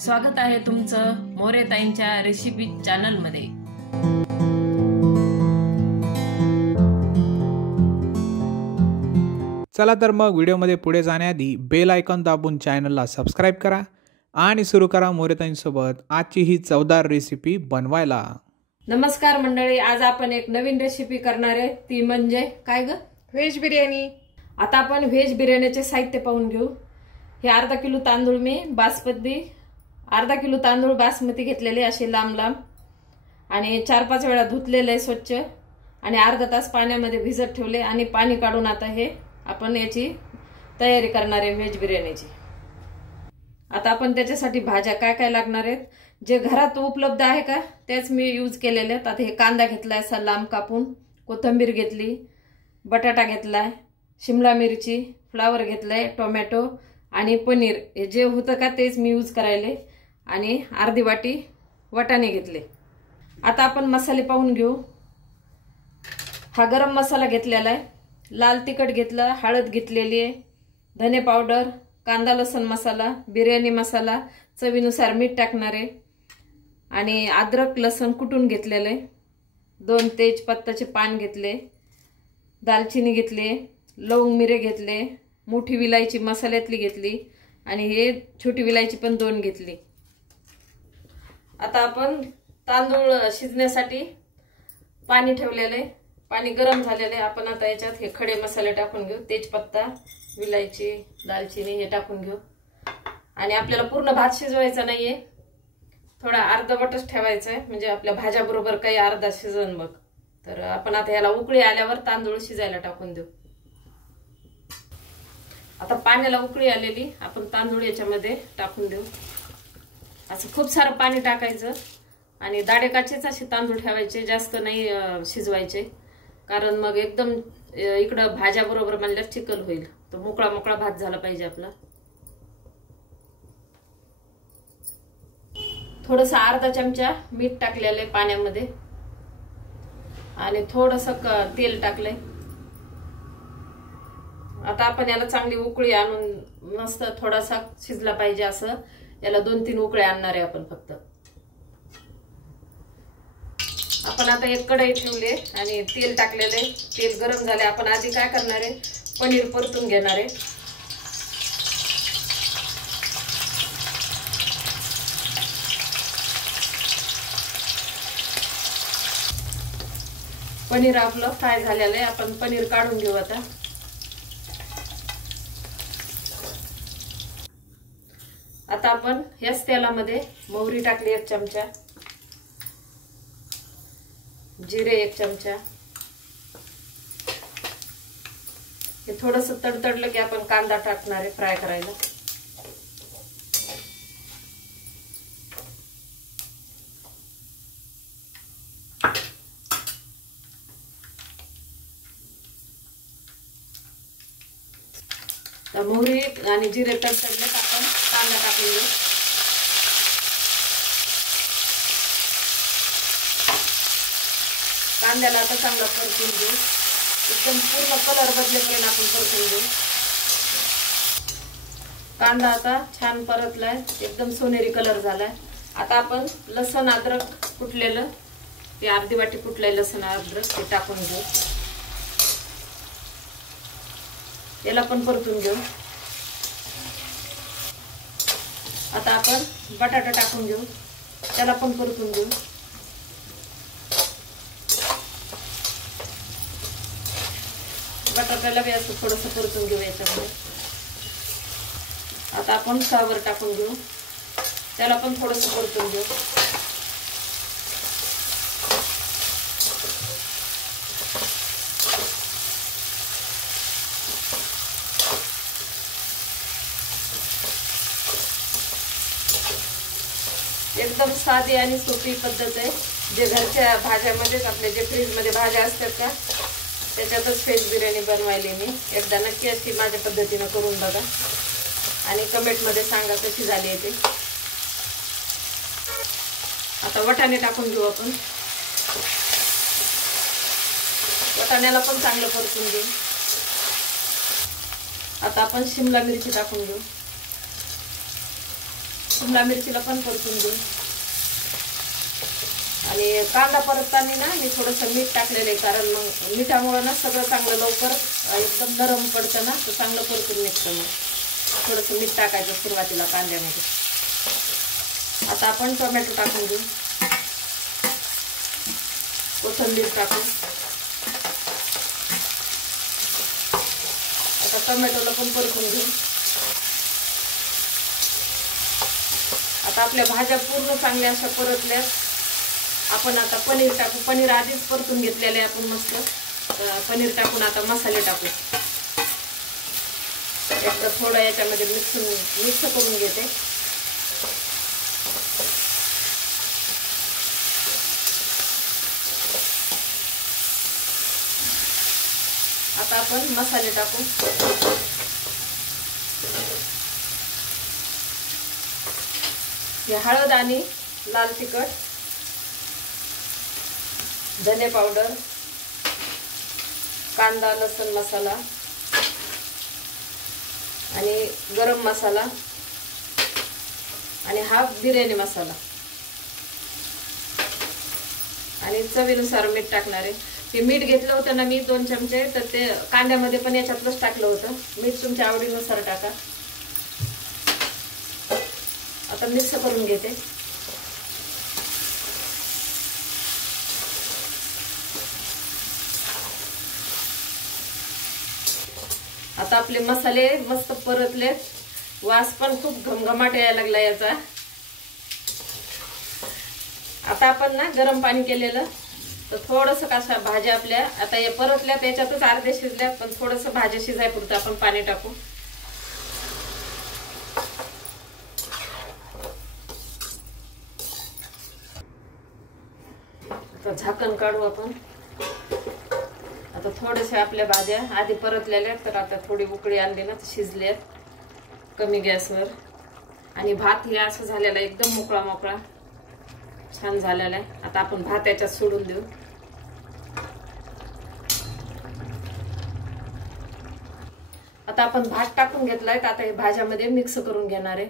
स्वागत आहे तुमचं मोरेताईंच्या रेसिपी चॅनल मध्ये। चला तर मग व्हिडिओमध्ये पुढे जाण्याआधी बेल आयकॉन दाबून चॅनलला सबस्क्राइब करा आणि सुरू करा मोरेताईंसोबत आजची ही चवदार रेसिपी बनवायला। नमस्कार मंडळी, आज आपण एक नवीन रेसिपी करणार आहे, ती म्हणजे काय ग? व्हेज बिर्याणी। आता आपण व्हेज बिर्याणीचे साहित्य पाहून घेऊ। हे अर्धा किलो तांदूळ मी अर्धा किलो तांदूळ बासमती घेतलेले असे लांब लांब आणि 4-5 वेळा धुतलेले स्वच्छ आणि अर्धा तास पाण्यामध्ये भिजत ठेवले आणि पाणी काढून आता हे आपण याची तयारी करणार आहे व्हेज बिर्याणीची। आता आपण त्याच्यासाठी भाज्या काय काय लागणार आहेत, जे घरात उपलब्ध आहे का तेच मी यूज केलेले आहेत। आता हे कांदा घेतलाय असा लांब कापून, कोथिंबीर घेतली, बटाटा घेतलाय, शिमला मिरची, फ्लावर घेतलाय, टोमॅटो आणि पनीर, हे जे होतं का तेच मी यूज करायले आणि अर्धी वाटी वाटाणे घेतले। आता आपण मसाले पाहून घेऊ। हा गरम मसाला घेतलेला आहे, लाल तिखट घेतलं, हळद घेतलेली आहे, धने पावडर, कांदा लसूण मसाला, बिर्याणी मसाला, चवीनुसार मीठ टाकणार आहे आणि अद्रक लसूण कुटून घेतलेलं आहे, 2 तेजपत्ताचे पान घेतले, दालचिनी घेतली, लवंग मिरे घेतले, मोठी विलायची मसाल्यातली घेतली आणि हे छोटी विलायची पण 2 घेतली। आता आपण तांदूळ शिजण्यासाठी पाणी ठेवलेले, पाणी गरम झालेले। आपण आता याच्यात हे खडे मसाले टाकून घेऊ, तेजपत्ता, विलायची, दालचिनी हे टाकून घेऊ आणि आपल्याला पूर्ण भात शिजवायचा नाहीये, थोडा अर्धवटच ठेवायचा आहे, म्हणजे आपल्या भाज्या बरोबर काही अर्धा शिजन मग। तर आपण आता याला उकळी आल्यावर तांदूळ शिजायला टाकून देऊ। आता पाण्याला उकळी आलेली, आपण तांदूळ याच्यामध्ये टाकून देऊ। असं खूप सारं पाणी टाकायचं आणि दाडे काचेच असे तांदूळ ठेवायचे, जास्त नाही शिजवायचे, कारण मग एकदम इकडं भाज्या बरोबर म्हणल्यावर चिकल होईल। तो मोकळा मोकळा भात झाला पाहिजे आपला। थोडस अर्धा चमचा मीठ टाकलेलं आहे पाण्यामध्ये आणि थोडस तेल टकलंय। आता आपण याला चांगली उकळी आणून मस्त थोडासा शिजला पाहिजे असं याला 2-3 उकळ्या आणणार आहे आपण फक्त। आपण आता एक कढई ठेवली आणि तेल टाकलेले, तेल गरम झाले। आपण आधी काय करणार आहे, पनीर परतून घेणार आहे। पनीर आपलं फ्राय झालेलं आहे, आपण पनीर काढून घेऊ आता। आता आपण याच तेलामध्ये मोहरी टाकली 1 चमचा, जिरे 1 चमचा, हे थोडस तडतडलं की आपण कांदा टाकणार आहे फ्राय करायला। मोहरी आणि जिरे तडतडले आपण कांदा टाकून घेऊ। कांद्याला आता चांगला परतून घेऊ, एकदम पूर्ण कलर बदलेपर्यंत आपण परतून घेऊ। कांदा आता छान परतलाय, एकदम सोनेरी कलर झालाय। आता आपण लसूण अद्रक कुटलेलं, ते अर्धी वाटी कुटलंय लसूण अद्रक, ते टाकून घेऊ। याला पण परतून घेऊ। आता आपण बटाटा टाकून घेऊ, त्याला पण परतून घेऊ। बटाट्याला बी असं थोडंसं परतून घेऊ याच्यामध्ये। आता आपण फ्लावर टाकून घेऊ, त्याला पण थोडंसं परतून घेऊ। एकदम साधी आणि सोपी पद्धत आहे, जे घरच्या भाज्यामध्येच आपले जे फ्रीजमध्ये भाज्या असतात का त्याच्यातच व्हेज बिर्याणी बनवायली मी। एकदा नक्की अशी माझ्या पद्धतीने करून बघा आणि कमेंटमध्ये सांगा कशी झाली आहे ते। आता वाटाणे टाकून घेऊ आपण, वाटाण्याला पण चांगलं परतून घेऊ। आता आपण शिमला मिरची टाकून घेऊ। शिमला मिरचीला पण परतून घेऊ. आणि कांदा परतताना ना मी थोडंसं मीठ टाकलेलं आहे, कारण मग मिठामुळे ना सगळं चांगलं लवकर एकदम नरम पडतं ना, तर चांगलं परतून निघतं. मग थोडंसं मीठ टाकायचं सुरुवातीला कांद्यामध्ये. आता आपण टोमॅटो टाकून घेऊ, कोथिंबीर टाकून. आता टोमॅटोला पण परतून घेऊ. आता आपल्या भाज्या पूर्ण चांगल्या अशा परतल्या. आपण आता पनीर टाकू. पनीर आधीच परतून घेतलेले आपण मस्त. पनीर टाकून आता मसाले टाकू. एकदा थोडं याच्यामध्ये मिक्स करून घेते. आता आपण मसाले टाकू. हळद आणि लाल तिखट, धने पावडर, कांदा लसूण मसाला आणि गरम मसाला आणि हा बिर्याणी मसाला आणि चवीनुसार मीठ टाकणार आहे. ते मीठ घेतलं होतं ना मी 2 चमचे, तर ते कांद्यामध्ये पण याच्यातलंच टाकलं होतं. मीठ तुमच्या आवडीनुसार टाका. आता मिक्स करून घेते. आता आपले मसाले मस्त परतले. वास पण खूप घमघमाट यायला लागला याचा. आता आपण ना गरम पाणी केलेलं, तर थोडंसं कशा भाज्या आपल्या आता हे परतल्या, त्याच्यातच अर्धे शिजल्या, पण थोडंसं भाज्या शिजायपुरतं आपण पाणी टाकू. आता झाकण काढू आपण. आता थोडेसे आपल्या भाज्या आधी परतलेल्या, तर आता थोडी उकळी आणली ना, तर शिजल्यात कमी गॅसवर. आणि भात हे असं झालेला एकदम मोकळा मोकळा छान झालेला आहे. आता आपण भात याच्यात सोडून देऊ. आता आपण भात टाकून घेतलाय, तर आता हे भाज्यामध्ये मिक्स करून घेणार आहे.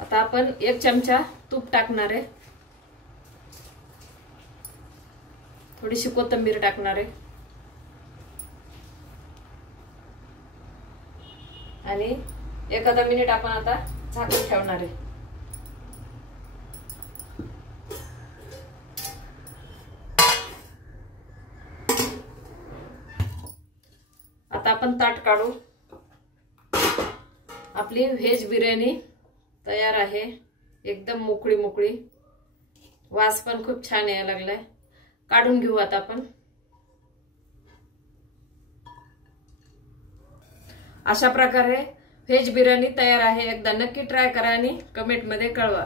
आता आपण 1 चमचा तूप टाकणार आहे. थोडीशी कोथिंबीर टाकणार आहे आणि 1 मिनिट आपण आता झाकून ठेवणार आहे. आता आपण ताट काढू. आपली व्हेज बिर्याणी तयार आहे. एकदम मोकळी मोकळी. वास पण खूप छान यायला लागलाय. काढून घेऊ आता आपण. अशा प्रकारे व्हेज बिर्याणी तयार आहे. एकदा नक्की ट्राय करा आणि कमेंट मध्ये कळवा.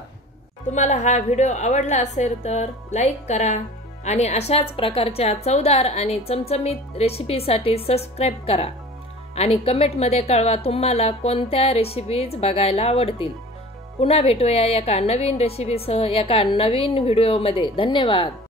तुम्हाला हा व्हिडिओ आवडला असेल तर लाईक करा आणि अशाच प्रकारच्या चवदार आणि चमचमीत रेसिपीसाठी सबस्क्राईब करा आणि कमेंट मध्ये कळवा तुम्हाला कोणत्या रेसिपीज बघायला आवडतील. पुन्हा भेटूया एका नवीन रेसिपीसह एका नवीन व्हिडिओमध्ये. धन्यवाद.